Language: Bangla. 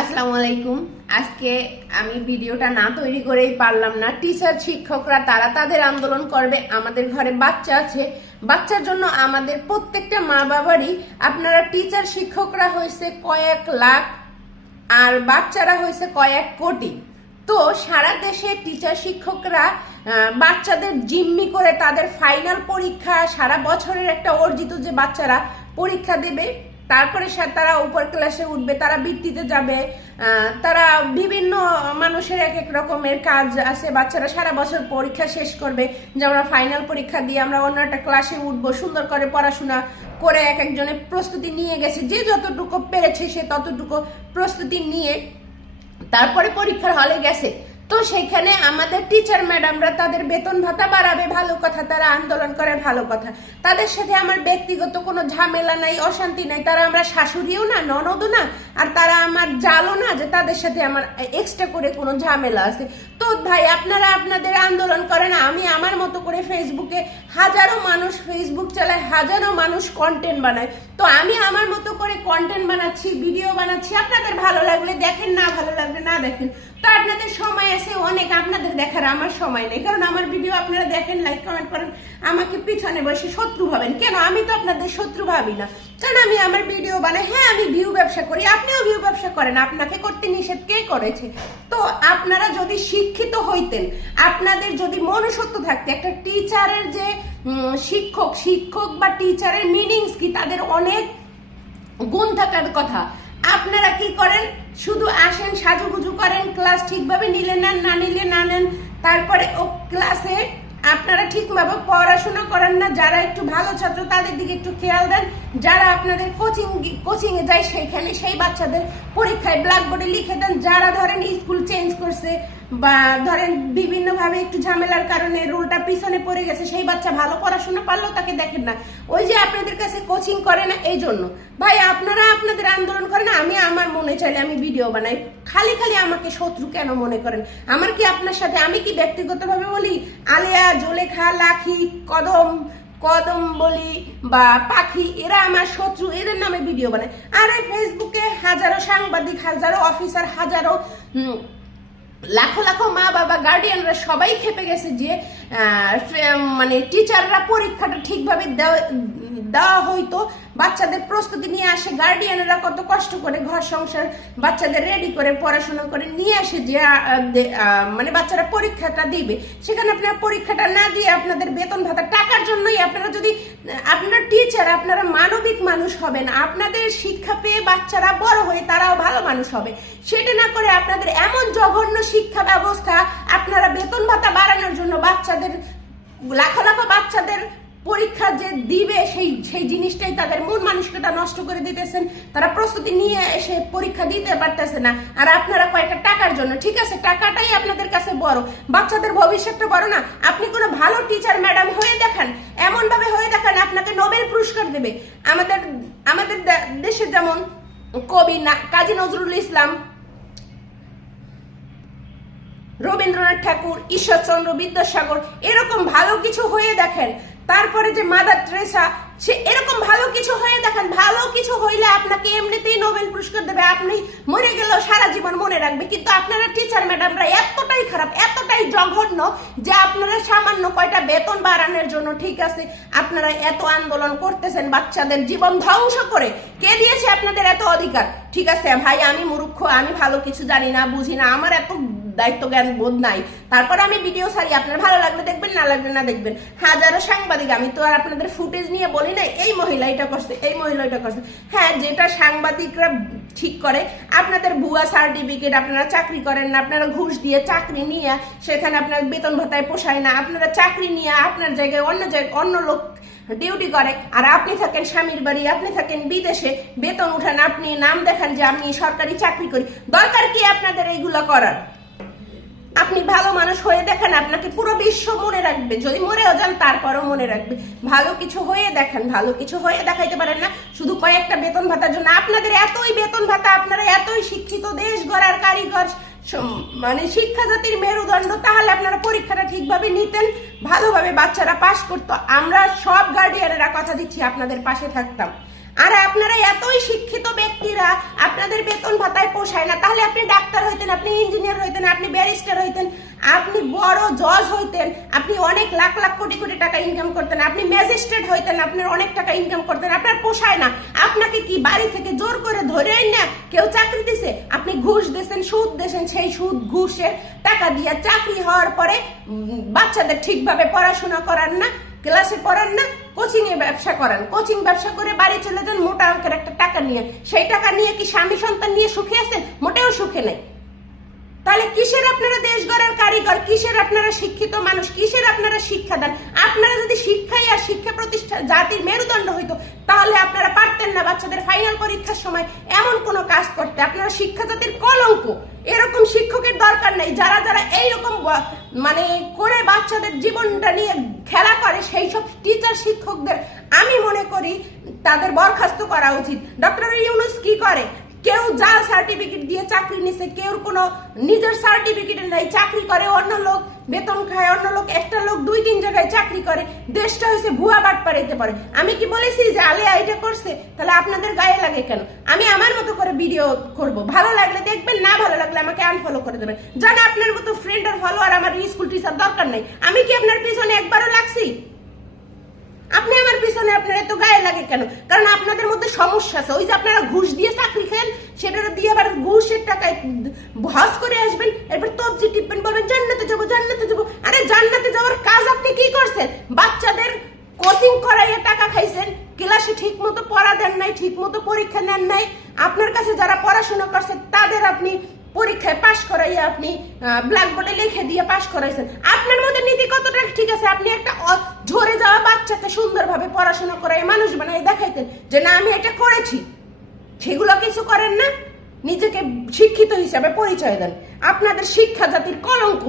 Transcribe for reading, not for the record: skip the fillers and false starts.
আসসালামু আলাইকুম। আজকে আমি ভিডিওটা না তৈরি করেই পারলাম না। টিচার শিক্ষকরা তারা তাদের আন্দোলন করবে। আমাদের ঘরে বাচ্চা আছে, বাচ্চার জন্য আমাদের প্রত্যেকটা মা বাবারই, আপনারা টিচার শিক্ষকরা হয়েছে কয়েক লাখ আর বাচ্চারা হয়েছে কয়েক কোটি। তো সারা দেশে টিচার শিক্ষকরা বাচ্চাদের জিম্মি করে তাদের ফাইনাল পরীক্ষা, সারা বছরের একটা অর্জিত যে বাচ্চারা পরীক্ষা দেবে, তারপরে তারা উপর ক্লাসে উঠবে, তারা বৃত্তিতে যাবে, তারা বিভিন্ন মানুষের এক এক রকমের কাজ আছে। বাচ্চারা সারা বছর পরীক্ষা শেষ করবে, যে আমরা ফাইনাল পরীক্ষা দিয়ে আমরা অন্য একটা ক্লাসে উঠবো, সুন্দর করে পড়াশোনা করে এক একজনের প্রস্তুতি নিয়ে গেছে, যে যতটুকু পেরেছে সে ততটুকু প্রস্তুতি নিয়ে তারপরে পরীক্ষার হলে গেছে। তো সেখানে আমাদের টিচার ম্যাডামরা তাদের বেতন ভাতা বাড়াবে, ভালো কথা, তারা আন্দোলন করে, ভালো কথা। তাদের সাথে আমার ব্যক্তিগত কোনো ঝামেলা নাই, অশান্তি নাই। তারা আমরা শাশুড়িও না, ননদও না, আর তারা আমার জালও না যে তাদের সাথে আমার এক্সট্রা করে কোনো ঝামেলা আছে। তো ভাই, আপনারা আপনাদের আন্দোলন করেন, আমি আমার মতো করে ফেসবুকে হাজারো মানুষ ফেসবুক চালায়, হাজারো মানুষ কন্টেন্ট বানায়। তো আমি আমার মতো করে কন্টেন্ট বানাচ্ছি, ভিডিও বানাচ্ছি। আপনাদের ভালো লাগলে দেখেন, না ভালো লাগলে না দেখেন। তো আপনাদের সময় আছে অনেক, আপনাদের দেখার আমার সময় নেই। কারণ আমার ভিডিও আপনারা দেখেন, লাইক কমেন্ট করেন, আমাকে পিছনে বসে শত্রু ভাবেন কেন? আমি তো আপনাদের শত্রু ভাবি না, কারণ আমি আমার ভিডিও বানাই। হ্যাঁ, আমি ভিউ ব্যবসা করি, আপনিও ভিউ ব্যবসা করেন, আপনাকে করতে নিষেধ কে করেছে? তো আপনারা যদি শিক্ষিত হইতেন, আপনাদের যদি মনুষ্যত্ব থাকতে, একটা টিচারের যে শিক্ষক বা টিচারের মিনিংস কি, তাদের অনেক গুণ থাকার কথা। আপনারা কি করেন? শুধু আসেন, সাজুগুজু করেন, ক্লাস ঠিকভাবে নিলে নেন, না নিলে না নেন। তারপরে ও ক্লাসে আপনারা ঠিকভাবে পড়াশোনা করেন না। যারা একটু ভালো ছাত্র তাদের দিকে একটু খেয়াল দেন। যারা আপনাদের কোচিং এ যায় সেখানে সেই বাচ্চাদের পরীক্ষায় ব্ল্যাকবোর্ডে লিখে দেন। যারা ধরেন স্কুল চেঞ্জ করছে বা ধরেন বিভিন্ন ভাবে একটু ঝামেলার কারণে রুলটা পিছনে পড়ে গেছে, সেই বাচ্চা ভালো পড়াশোনা পারলেও তাকে দেখেন না। ওই যে আপনাদের কাছে কোচিং করে না, এই জন্য। ভাই, আপনারা আপনাদের আন্দোলন করেন, আমি আমার মনে চাইলে আমি ভিডিও বানাই। খালি খালি আমাকে শত্রু কেন মনে করেন? আমার কি আপনার সাথে, আমি কি ব্যক্তিগতভাবে বলি আলিয়া, জোলেখা, লাখি, কদম বলি বা পাখি, এরা আমার শত্রু, এদের নামে ভিডিও বানায়? আরে ফেসবুকে হাজারো সাংবাদিক, হাজারো অফিসার, হাজারো লাখো লাখো মা বাবা, গার্ডিয়ানরা সবাই খেপে গেছে যে মানে টিচাররা পরীক্ষাটা ঠিকভাবে দেওয়া হইতো, বাচ্চাদের প্রস্তুতি নিয়ে আসে। গার্ডিয়ানরা কত কষ্ট করে ঘর সংসার বাচ্চাদের রেডি করে পড়াশোনা করে নিয়ে আসে যে মানে বাচ্চারা পরীক্ষাটা দিবে। সেখানে আপনারা পরীক্ষাটা না দিয়ে আপনাদের বেতন ভাতা টাকার জন্যই, আপনারা যদি আপনারা টিচার, আপনারা মানবিক মানুষ হবেন, আপনাদের শিক্ষা পেয়ে বাচ্চারা বড় হয়ে তারাও ভালো মানুষ হবে। সেটা না করে আপনাদের এমন জঘন্য শিক্ষা ব্যবস্থা, আপনারা বেতন ভাতা বাড়ানোর জন্য বাচ্চাদের, লাখো লাখো বাচ্চাদের পরীক্ষা যে দিবে সেই জিনিসটাই, তাদের মন মানসিকতা নষ্ট করে দিতেছেন। তারা প্রস্তুতি নিয়ে এসে পরীক্ষা দিতে পারতেছে না। আর আপনারা কয়েকটা টাকার জন্য, ঠিক আছে, টাকাটাই আপনাদের কাছে বড়, বাচ্চাদের ভবিষ্যৎটা বড় না। আপনি কোনো ভালো টিচার ম্যাডাম হয়ে দেখান, এমন ভাবে হয়ে দেখান আপনাকে নোবেল পুরস্কার দেবে। আমাদের দেশে যেমন কবি কাজী নজরুল ইসলাম, রবীন্দ্রনাথ ঠাকুর, ঈশ্বরচন্দ্র বিদ্যাসাগর, এরকম ভালো কিছু হয়ে দেখেন। তারপরে যে মাদার টেরেসা, সে এরকম ভালো কিছু হয়ে দেখেন। ভালো কিছু হইলে আপনাকে এমনিতেই নোবেল পুরস্কার দেবে, আপনি মরে গেলেও সারা জীবন মনে রাখবে। কিন্তু আপনারা টিচার ম্যাডামরা এতটাই খারাপ, এতটাই জঘন্য যে আপনারা সামান্য কয়টা বেতন বাড়ানোর জন্য, ঠিক আছে, আপনারা এত আন্দোলন করতেছেন, বাচ্চাদের জীবন ধ্বংস করে। কে দিয়েছে আপনাদের এত অধিকার? ঠিক আছে ভাই, আমি মূর্খ, আমি ভালো কিছু জানি না, বুঝি না, আমার এত দায়িত্ব জ্ঞান বোধ নাই, তারপরে আমি ভিডিও ছাড়ি। আপনার ভালো লাগলে দেখবেন, না লাগলে না দেখবেন। হাজারো সাংবাদিক, আমি তো আর আপনাদের ফুটেজ নিয়ে বলি না এই মহিলা এটা করছে, এই মহিলা এটা করছে। হ্যাঁ, যেটা সাংবাদিকরা ঠিক করে, আপনাদের ভুয়া সার্টিফিকেট, আপনারা চাকরি করেন না, আপনারা ঘুষ দিয়ে চাকরি নিয়ে সেখানে আপনার বেতন ভাতায় পোষায় না, আপনারা চাকরি নিয়ে আপনার জায়গায় অন্য লোক ডিউটি করে, আর আপনি থাকেন স্বামীর বাড়ি, আপনি থাকেন বিদেশে, বেতন উঠান, আপনি নাম দেখান যে আমি সরকারি চাকরি করি। দরকার কি আপনাদের এইগুলো করার? আপনি ভালো মানুষ হয়ে দেখেন, আপনাকে পুরো বিশ্ব মনে রাখবে। যদি মরেও যান তারপরও মনে রাখবে। ভালো কিছু হয়ে দেখেন, ভালো কিছু হয়ে দেখাইতে পারেন না শুধু কয়েকটা বেতন ভাতার জন্য। আপনাদের এতই বেতন ভাতা, আপনারা এতই শিক্ষিত, দেশ গড়ার কারিগর, মানে শিক্ষা জাতির মেরুদণ্ড, তাহলে আপনারা পরীক্ষাটা ঠিকভাবে নিতেন, ভালোভাবে বাচ্চারা পাশ করতো। আমরা সব গার্ডিয়ানেরা কথা দিচ্ছি আপনাদের পাশে থাকতাম। আর আপনারা এতই শিক্ষিত ব্যক্তিরা, আপনাদের বেতন ভাতায় পোষায় না, তাহলে আপনি ডাক্তার হইতেন, আপনি ইঞ্জিনিয়ার হইতেন, আপনি ব্যারিস্টার হইতেন, আপনি বড় জজ হইতেন, আপনি অনেক লাখ লাখ কোটি কোটি টাকা ইনকাম করতেন, আপনি ম্যাজিস্ট্রেট হইতেন, আপনার অনেক টাকা ইনকাম করতেন। আপনার পোষায় না। আপনাকে কি বাড়ি থেকে জোর করে ধরে না কেউ চাকরি দিছে? আপনি ঘুষ দিয়েছেন, সুদ দিয়েছেন, সেই সুদ ঘুষের টাকা দিয়ে চাকরি হওয়ার পরে বাচ্চাদের ঠিকভাবে পড়াশোনা করান না, ক্লাসে পড়ান না, কোচিং এ ব্যবসা করান, কোচিং ব্যবসা করে বাড়ি চলে যান মোটা অঙ্কের একটা টাকা নিয়ে। সেই টাকা নিয়ে কি স্বামী সন্তান নিয়ে সুখে আছেন? মোটেও সুখে নেই। তাহলে কিসের আপনারা দেশ গড়ার কারিগর? কিসের আপনারা শিক্ষিত মানুষ? কিসের আপনারা শিক্ষা দেন? আপনারা যদি শিক্ষাই আর শিক্ষা প্রতিষ্ঠান জাতির মেরুদণ্ড হইতো, তাহলে আপনারা পারতেন না বাচ্চাদের ফাইনাল পরীক্ষার সময় এমন কোনো কাজ করতে। আপনারা শিক্ষা জাতির কলঙ্ক। এরকম শিক্ষকের দরকার নেই। যারা যারা এইরকম মানে করে বাচ্চাদের জীবনটা নিয়ে খেলা করে, সেই সব টিচার শিক্ষকদের আমি মনে করি তাদের বরখাস্ত করা উচিত। ডক্টর ইউনূস কি করে? কেউ জাল সার্টিফিকেট দিয়ে চাকরি নিছে, কেউ কোনো নিজের সার্টিফিকেট নাই, চাকরি করে, অন্য লোক বেতন খায়, অন্য লোক, একটা লোক 2-3 জায়গায় চাকরি করে। দেশটা হয়েছে ভুয়া বাট পাড়াইতে পারে। আমি কি বলেছি যে আলিয়া এটা করছে? তাহলে আপনাদের গায়ে লাগে কেন? আমি আমার মতো করে ভিডিও করব, ভালো লাগলে দেখবেন, না ভালো লাগলে আমাকে আনফলো করে দেবেন। জানা আপনার মতো ফ্রেন্ড আর ফলোয়ার আমার স্কুল টিচার দরকার নাই। আমি কি আপনার পিছনে একবারও লাগছি? আপনি আমার পিছনে আপনার এত গায়ে লাগে কেন? কারণ আপনাদের মধ্যে সমস্যা আছে। ওই যে আপনারা ঘুষ দিয়ে চাকরি খান, সেটা দিয়ে আবার ঘুষের টাকায় হজ করে আসবেন, এরপর তবজি টিপবেন, বলবেন জান্নাতে যাবো, জান্নাতে যাবো। আরে জান্নাতে যাওয়ার কাজ আপনি কি করছেন? বাচ্চাদের কোচিং করাইয়ে টাকা খাইছেন, ক্লাসে ঠিক মতো পড়া দেন নাই, ঠিক মতো পরীক্ষা নেন নাই। আপনার কাছে যারা পড়াশোনা করছে তাদের আপনি পরীক্ষায় পাশ করাইয়া আপনি ব্ল্যাকবোর্ডে লিখে দিয়ে পাশ করাইছেন। আপনার মধ্যে নীতি কতটা ঠিক আছে? আপনি একটা ঝরে যাওয়া বাচ্চাকে সুন্দরভাবে পড়াশোনা করাই মানুষ বানাই দেখাইতেন যে না আমি এটা করেছি, সেগুলো কিছু করেন না। নিজেকে শিক্ষিত হিসাবে পরিচয় দেন। আপনাদের শিক্ষা জাতির কলঙ্ক।